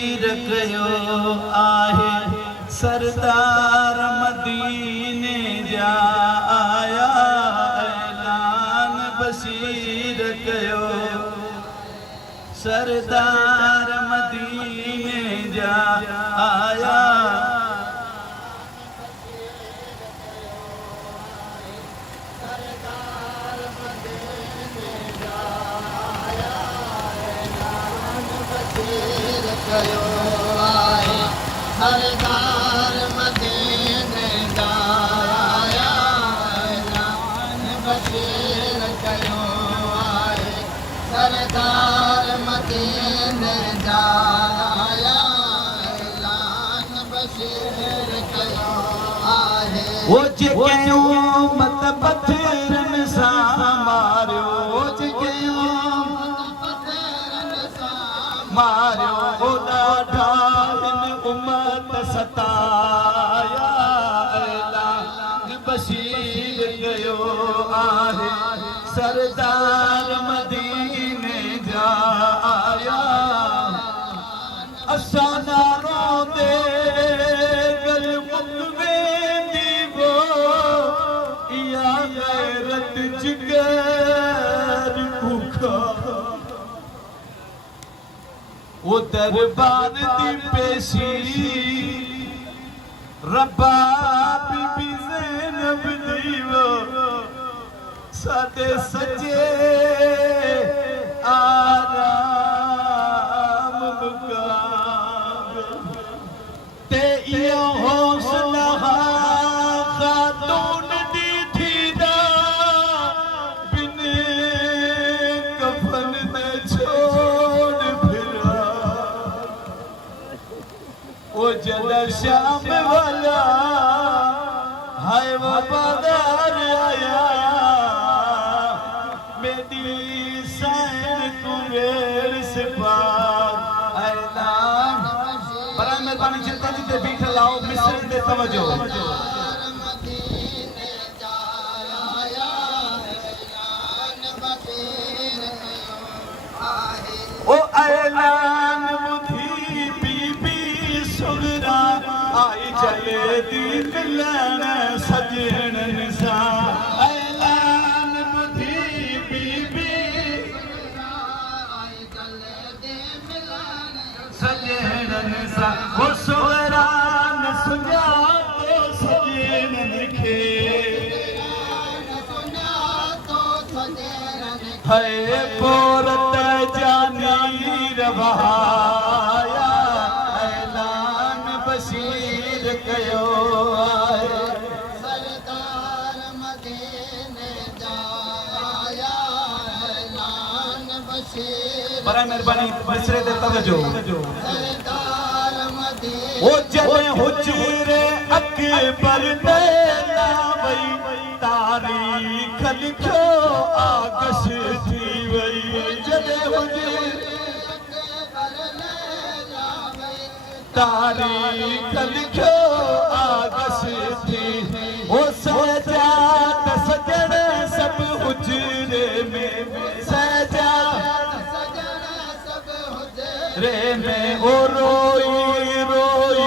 कयो आहे सरदार मदीने जा आया ऐलान बशीर कयो सरदार मदीने जा आया सरदार मदीने जा आया ऐलान बशीर कयो आहे सरदार मदीने जा आया ऐलान बशीर कयो आहे वो कयूं मत पत्थरन सां मारियो मारियो ॾाढा हिन उम्मत सताया ऐलान बशीर कयो आहे सरदार मदीने जा आया असां नारो दे गलमुक वेंदी वो इहा गैरत जिगर भूखा वो दरबार दी पेशी रब्बा बीबी ज़ैनब दी वो साडे सजे आराम मुकाम ते इहो हौसला खातून दी थीदा बिन कफन में छोड़ वो जदा शाम वाला हाय वफादार आया मेरी सैन कुरेर से पाक ऐलान बड़ा मेहरबानी चिंता जी ते बीठ लाओ मिस्र ते तवज्जो ओ ऐलान बुधी आई चले दी मिलन सजणन सां ऐलान बुधी बीबी आई चले दी मिलन सजणन सां वो सोहरा न सुञातो सजणन खे है पोरत जानी रवाया बशीर कयो आहे सरदार मदीने जा आया ऐलान बशीर बड़ा मेहरबानी मिसरे ते तवज्जो सरदार मदीने ओ जने हुजरे अकबर ते ना वई तारीख लिखो आगश थी वई जने हुजरे तारीख लिखो आगस थी वो सजात सजण सब हुजरे में सजात सजण सब रे में ओ रोई रोई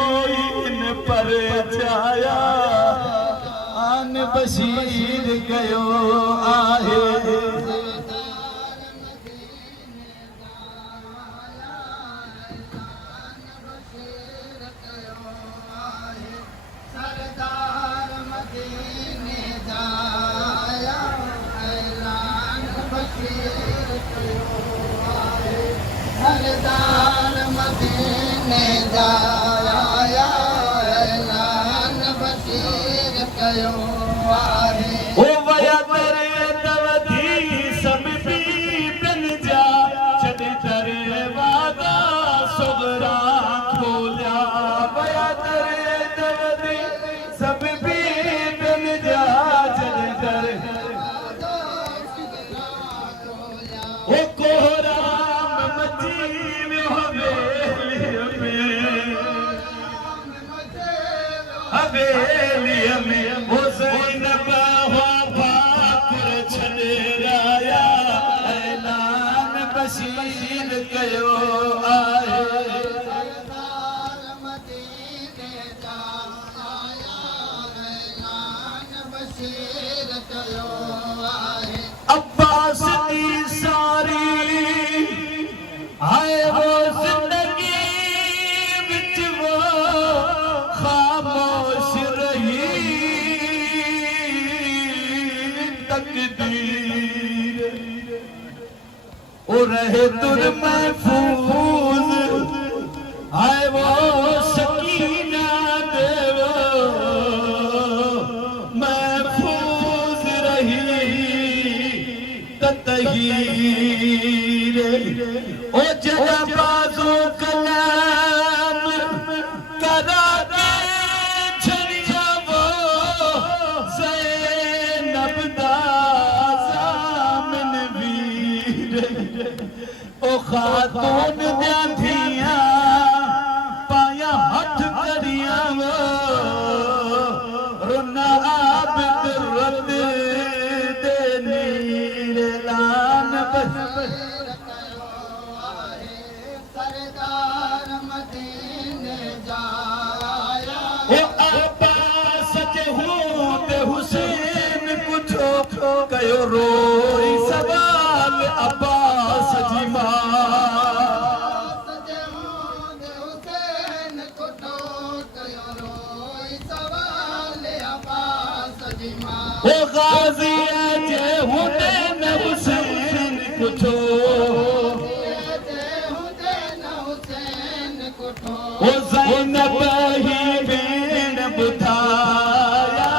इन पर छाया आन बशीर कयो आहे सरदार मदीने जा आया ऐलान बशीर कयो आहे सरदार मदीने जा आया ऐलान बशीर कयो आहे ओ वया तेरे दवधी सब भी बन जा छॾे करे वादा सोगरा खोलिया वया तेरे दवधी सब भी बन जा छॾे करे ओ कोहराम मची वियो हवेलीअ में ओ ज़ैनब छॾे आया ऐलान बशीर कयो आहे रहे तुर महफूज आए वो सकीना देवो महफूज रही ततहीर ओ जरा बाजू कलाम करा के छड़िया वो ज़ैनब दा ज़ामिन वीर ओ खातून दियां धियां पाया हथ करियां वो रुना आबिद रद दे नीर लान बस सरदार मदीने जाया ओ अब्बास जहूं ते हुसैन कुछो कयो रोई सवाल अब्बास जी मां हुसैन को कयो रोई सवाल अब्बास जी मां ओ गाजी जहूं ते हुसैन कुछो ओ ज़ैनब ही भेण ॿुधाया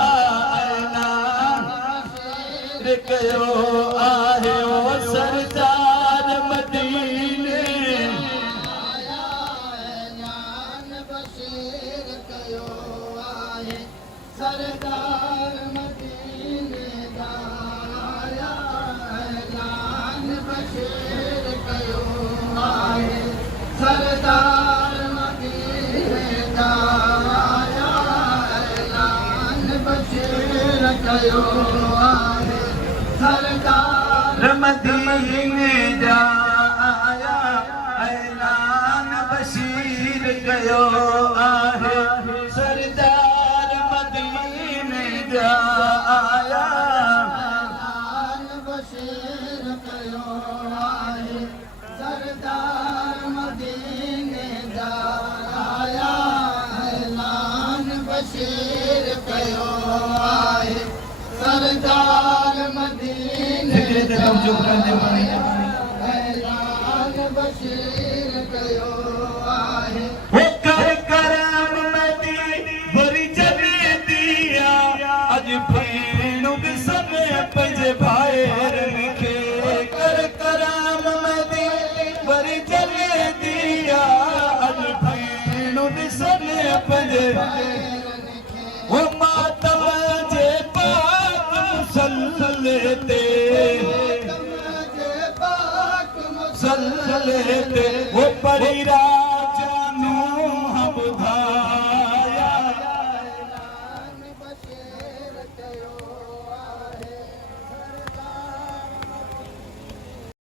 ऐलान कयो आहे ओ सरदार मदीने ऐलान बशीर कयो आहे सरदार मदीने जाया ऐलान बशीर कयो आहे सरदार मदीने जाया ऐलान बशीर कयो आहे सरदार मदीने जा आया ऐलान बशीर कयो आहे सरदार मदीने जा आया ऐलान बशीर कयो आहे सरदार मदीने जाया ऐलान बशीर कयो आहे सरदार मदीने फिक्र ते तवज्जो करने वाले